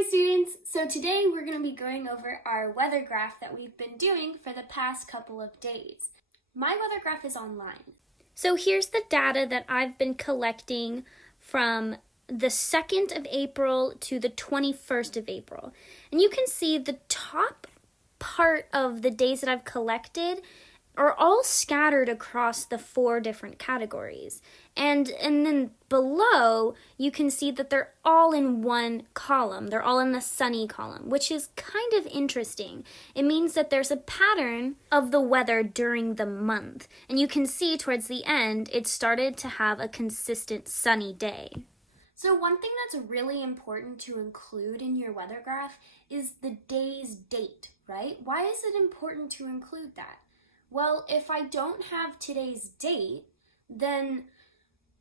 Hi students! So today we're going to be going over our weather graph that we've been doing for the past couple of days. My weather graph is online. So here's the data that I've been collecting from the 2nd of April to the 21st of April. And you can see the top part of the days that I've collected are all scattered across the 4 different categories. And then below, you can see that they're all in one column. They're all in the sunny column, which is kind of interesting. It means that there's a pattern of the weather during the month. And you can see towards the end, it started to have a consistent sunny day. So one thing that's really important to include in your weather graph is the day's date, right? Why is it important to include that? Well, if I don't have today's date, then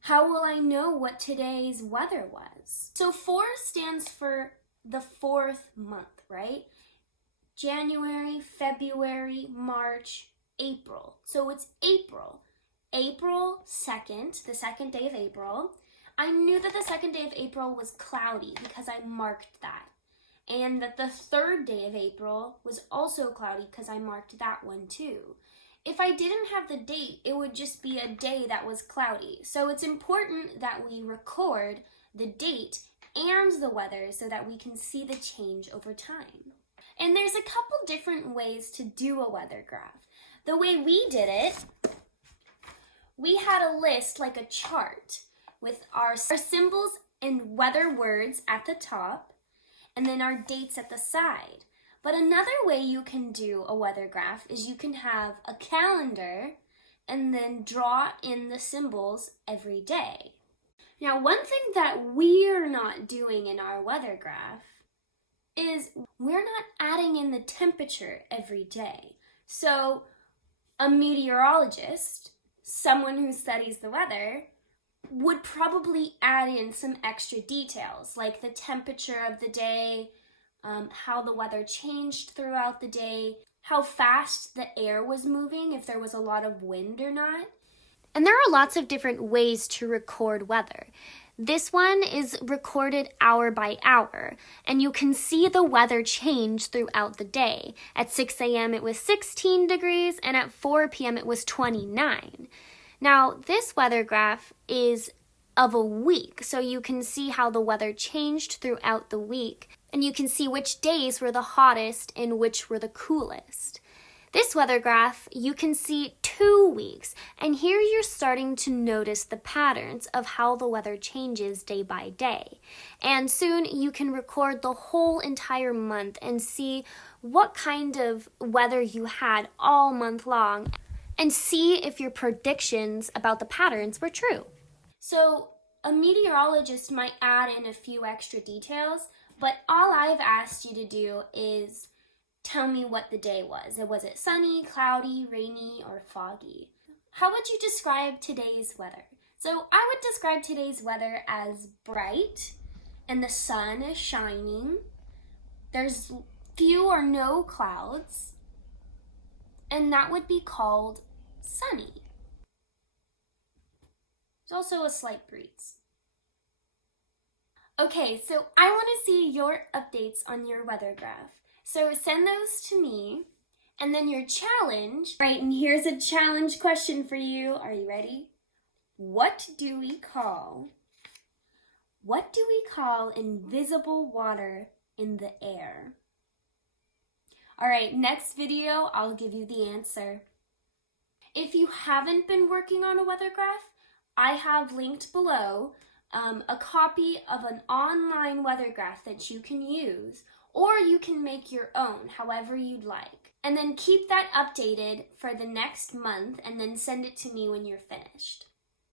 how will I know what today's weather was? So 4 stands for the 4th month, right? January, February, March, April. So it's April. April 2nd, the 2nd day of April. I knew that the 2nd day of April was cloudy because I marked that. And that the 3rd day of April was also cloudy because I marked that one too. If I didn't have the date, it would just be a day that was cloudy. So it's important that we record the date and the weather so that we can see the change over time. And there's a couple different ways to do a weather graph. The way we did it, we had a list like a chart with our symbols and weather words at the top, and then our dates at the side. But another way you can do a weather graph is you can have a calendar and then draw in the symbols every day. Now, one thing that we're not doing in our weather graph is we're not adding in the temperature every day. So a meteorologist, someone who studies the weather, would probably add in some extra details like the temperature of the day, how the weather changed throughout the day, how fast the air was moving, if there was a lot of wind or not. And there are lots of different ways to record weather. This one is recorded hour by hour, and you can see the weather change throughout the day. At 6 a.m. it was 16 degrees, and at 4 p.m. it was 29. Now, this weather graph is of a week, so you can see how the weather changed throughout the week, and you can see which days were the hottest and which were the coolest. This weather graph, you can see 2 weeks, and here you're starting to notice the patterns of how the weather changes day by day. And soon you can record the whole entire month and see what kind of weather you had all month long, and see if your predictions about the patterns were true. So a meteorologist might add in a few extra details, but all I've asked you to do is tell me what the day was. Was it sunny, cloudy, rainy, or foggy? How would you describe today's weather? So I would describe today's weather as bright, and the sun is shining. There's few or no clouds, and that would be called sunny. There's also a slight breeze. Okay, so I want to see your updates on your weather graph. So send those to me, and then your challenge. Right, and here's a challenge question for you. Are you ready? What do we call invisible water in the air? All right, next video, I'll give you the answer. If you haven't been working on a weather graph, I have linked below a copy of an online weather graph that you can use, or you can make your own, however you'd like. And then keep that updated for the next month and then send it to me when you're finished.